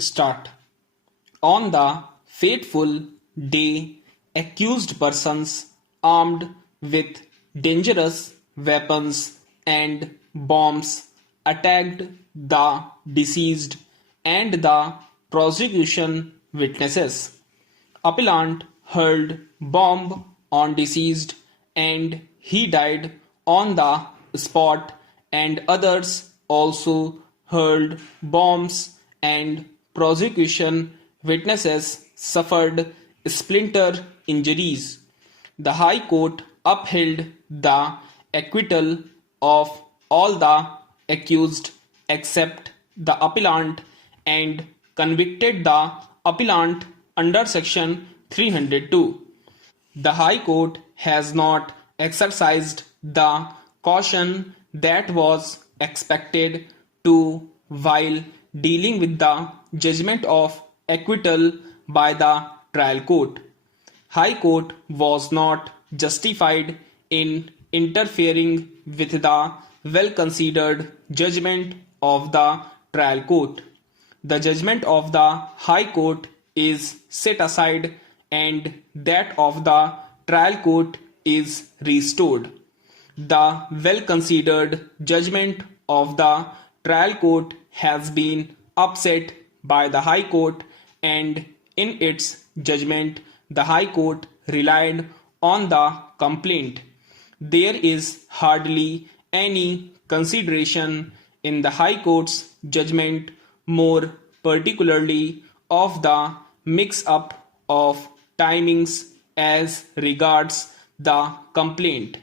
Start. On the fateful day, accused persons armed with dangerous weapons and bombs attacked the deceased and the prosecution witnesses. Appellant hurled bomb on deceased and he died on the spot, and others also hurled bombs and prosecution witnesses suffered splinter injuries. The High Court upheld the acquittal of all the accused except the appellant and convicted the appellant under Section 302. The High Court has not exercised the caution that was expected to while dealing with the judgment of acquittal by the trial court. High Court was not justified in interfering with the well-considered judgment of the trial court. The judgment of the High Court is set aside and that of the trial court is restored. The well-considered judgment of the trial court has been upset by the High Court, and in its judgment, the High Court relied on the complaint. There is hardly any consideration in the High Court's judgment, more particularly of the mix-up of timings as regards the complaint.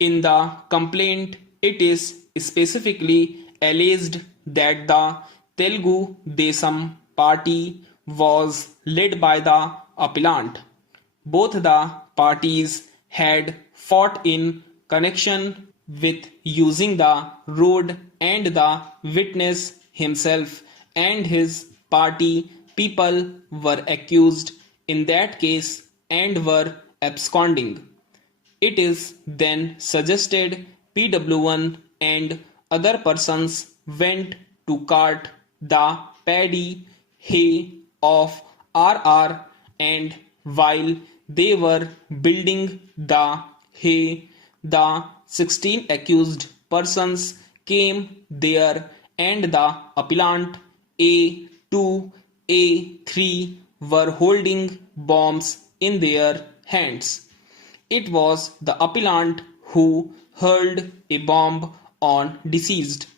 In the complaint, it is specifically alleged that the Telugu Desam party was led by the appellant. Both the parties had fought in connection with using the road, and the witness himself and his party people were accused in that case and were absconding. It is then suggested PW1 and other persons went to cart the paddy hay of RR, and while they were building the hay, the 16 accused persons came there and the appellant A2, A3 were holding bombs in their hands. It was the appellant who hurled a bomb on deceased.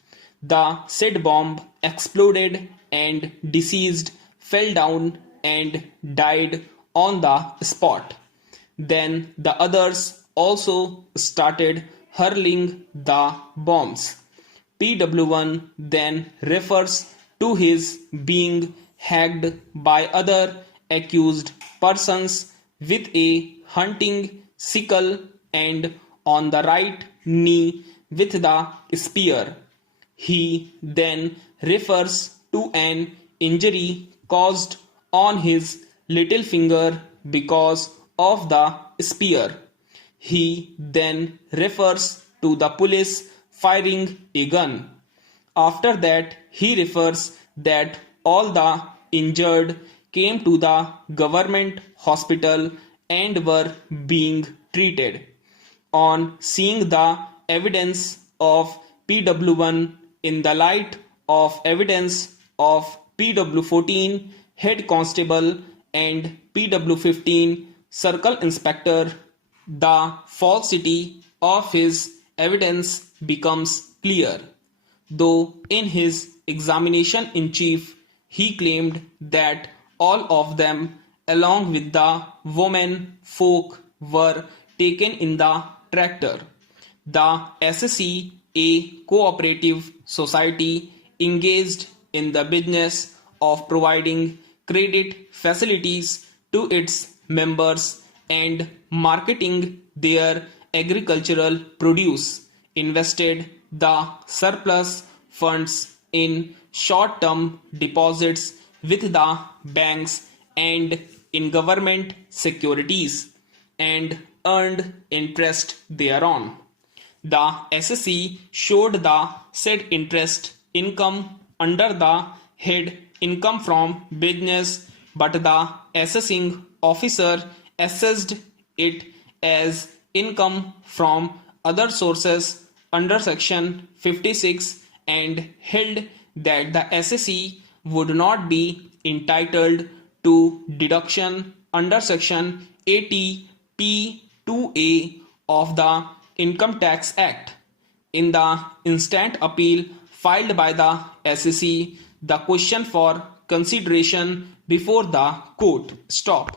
The said bomb exploded and deceased fell down and died on the spot. Then the others also started hurling the bombs. PW1 then refers to his being hacked by other accused persons with a hunting sickle and on the right knee with the spear. He then refers to an injury caused on his little finger because of the spear. He then refers to the police firing a gun. After that, he refers that all the injured came to the government hospital and were being treated. On seeing the evidence of PW1 in the light of evidence of PW14 head constable and PW15 circle inspector, the falsity of his evidence becomes clear. Though in his examination in chief, he claimed that all of them, along with the women folk, were taken in the tractor. The SSE, a cooperative society engaged in the business of providing credit facilities to its members and marketing their agricultural produce, invested the surplus funds in short-term deposits with the banks and in government securities and earned interest thereon. The SSE showed the said interest income under the head income from business, but the assessing officer assessed it as income from other sources under section 56 and held that the assessee would not be entitled to deduction under section 80p2a of the Income Tax Act. In the instant appeal filed by the SEC, the question for consideration before the court. Stop.